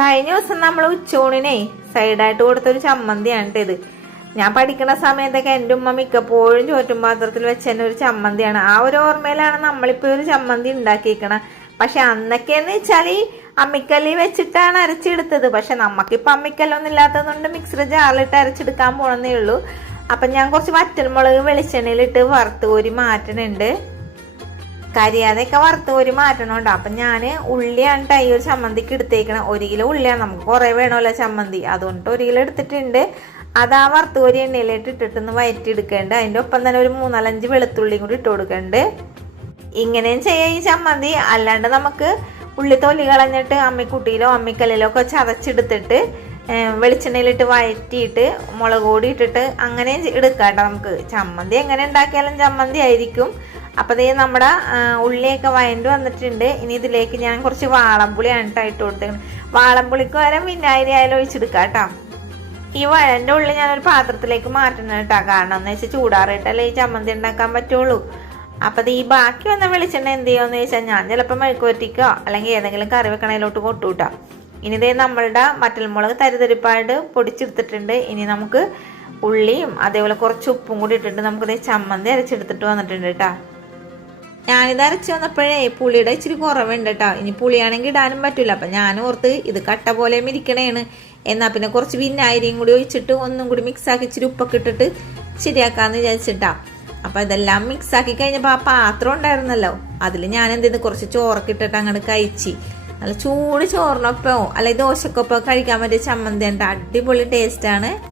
കഴിഞ്ഞ ദിവസം നമ്മൾ ഉച്ചൂണിനെ സൈഡായിട്ട് കൊടുത്തൊരു ചമ്മന്തിയാണ് ഇത്. ഞാൻ പഠിക്കുന്ന സമയത്തൊക്കെ എന്റെ ഉമ്മ മിക്കപ്പോഴും ചോറ്റും പാത്രത്തിൽ വെച്ച് തന്നെ ഒരു ചമ്മന്തിയാണ്. ആ ഒരു ഓർമ്മയിലാണ് നമ്മളിപ്പോൾ ഒരു ചമ്മന്തി ഉണ്ടാക്കിയിരിക്കണം പക്ഷെ അന്നൊക്കെ എന്ന് വെച്ചാൽ അമ്മിക്കല്ലി വെച്ചിട്ടാണ് അരച്ചെടുത്തത്. പക്ഷെ നമുക്കിപ്പോൾ അമ്മിക്കല്ലൊന്നും ഇല്ലാത്തതുകൊണ്ട് മിക്സർ ജാറിലിട്ട് അരച്ചെടുക്കാൻ പോണെന്നേ ഉള്ളൂ. അപ്പം ഞാൻ കുറച്ച് വറ്റൽമുളക് വെളിച്ചെണ്ണയിലിട്ട് വറുത്ത് കോരി മാറ്റണുണ്ട്. കരിയാതെയൊക്കെ വറുത്ത് കോരി മാറ്റണോണ്ട്. അപ്പം ഞാൻ ഉള്ളിയാണ് ഈ ഒരു ചമ്മന്തിക്ക് എടുത്തേക്കണം. ഒരു കിലോ ഉള്ളിയാണ്. നമുക്ക് കുറേ വേണമല്ലോ ചമ്മന്തി. അതുകൊണ്ട് ഒരു കിലോ എടുത്തിട്ടുണ്ട്. അത് ആ വറുത്ത് കോരി എണ്ണയിലിട്ട് ഇട്ടിട്ടൊന്ന് വയറ്റിയെടുക്കേണ്ട. അതിന്റെ ഒപ്പം തന്നെ ഒരു മൂന്നാലഞ്ച് വെളുത്തുള്ളിയും കൂടി ഇട്ട് കൊടുക്കണ്ട്. ഇങ്ങനെയും ചെയ്യാം ഈ ചമ്മന്തി. അല്ലാണ്ട് നമുക്ക് ഉള്ളി തൊലി കളഞ്ഞിട്ട് അമ്മിക്കുട്ടിയിലോ അമ്മിക്കല്ലിലോ ഒക്കെ ചതച്ചെടുത്തിട്ട് വെളിച്ചെണ്ണയിലിട്ട് വഴറ്റിയിട്ട് മുളക് പൊടി ഇട്ടിട്ട് അങ്ങനെയും എടുക്കാം കേട്ടോ നമുക്ക്. ചമ്മന്തി എങ്ങനെ ഉണ്ടാക്കിയാലും ചമ്മന്തി ആയിരിക്കും. അപ്പോൾ ദേ നമ്മുടെ ഉള്ളിയൊക്കെ വഴണ്ട് വന്നിട്ടുണ്ട്. ഇനി ഇതിലേക്ക് ഞാൻ കുറച്ച് വാളംപുളിയാണ് ട്ടോ ഇട്ട് കൊടുത്തേക്കുന്നത് വാളംപുളിക്ക് പകരം വിനാഗിരി ആയാലും ഒഴിച്ചെടുക്കാം കേട്ടോ ഈ വഴന്റെ ഉള്ളിൽ ഞാനൊരു പാത്രത്തിലേക്ക് മാറ്റണം കേട്ടോ കാരണം എന്ന് വെച്ചാൽ ചൂടാറിയിട്ടല്ലേ ഈ ചമ്മന്തി ഉണ്ടാക്കാൻ പറ്റുള്ളൂ. അപ്പം ഈ ബാക്കി വന്ന വെളിച്ചെണ്ണ എന്ത് ചെയ്യുമെന്ന് ചോദിച്ചാൽ ഞാൻ ചിലപ്പോൾ മെഴുക്കുവറ്റിക്കോ അല്ലെങ്കിൽ ഏതെങ്കിലും കറി വെക്കണതിലോട്ട് കൊട്ടുകൂട്ടോ ഇനി ഇതേ നമ്മളുടെ മറ്റൽമുളക് തരിതരിപ്പായിട്ട് പൊടിച്ചെടുത്തിട്ടുണ്ട്. ഇനി നമുക്ക് ഉള്ളിയും അതേപോലെ കുറച്ച് ഉപ്പും കൂടി ഇട്ടിട്ട് നമുക്കിതേ ചമ്മന്തി അരച്ചെടുത്തിട്ട് വന്നിട്ടുണ്ട് കേട്ടോ ഞാനിത് അരച്ച് വന്നപ്പോഴേ പുളിയുടെ ഇച്ചിരി കുറവുണ്ട് കേട്ടോ ഇനി പുളിയാണെങ്കിൽ ഇടാനും പറ്റില്ല അപ്പം ഞാൻ ഓർത്ത് ഇത് കട്ട പോലെ ഇരിക്കണേണ് എന്നാൽ പിന്നെ കുറച്ച് വിനാഗിരിയും കൂടി ഒഴിച്ചിട്ട് ഒന്നും കൂടി മിക്സാക്കി ഇച്ചിരി ഉപ്പൊക്കെ ഇട്ടിട്ട് ശരിയാക്കാന്ന് വിചാരിച്ചിട്ടാ. അപ്പം ഇതെല്ലാം മിക്സാക്കി കഴിഞ്ഞപ്പോൾ ആ പാത്രം ഉണ്ടായിരുന്നല്ലോ. അതിൽ ഞാൻ എന്ത് കുറച്ച് ചോറൊക്കെ ഇട്ടിട്ട് അങ്ങോട്ട് കഴിച്ച്. നല്ല ചൂട് ചോറിനൊപ്പമോ? അല്ലെങ്കിൽ ദോശക്കൊപ്പം കഴിക്കാൻ പറ്റിയ ചമ്മന്തി ഉണ്ട് അടിപൊളി ടേസ്റ്റാണ്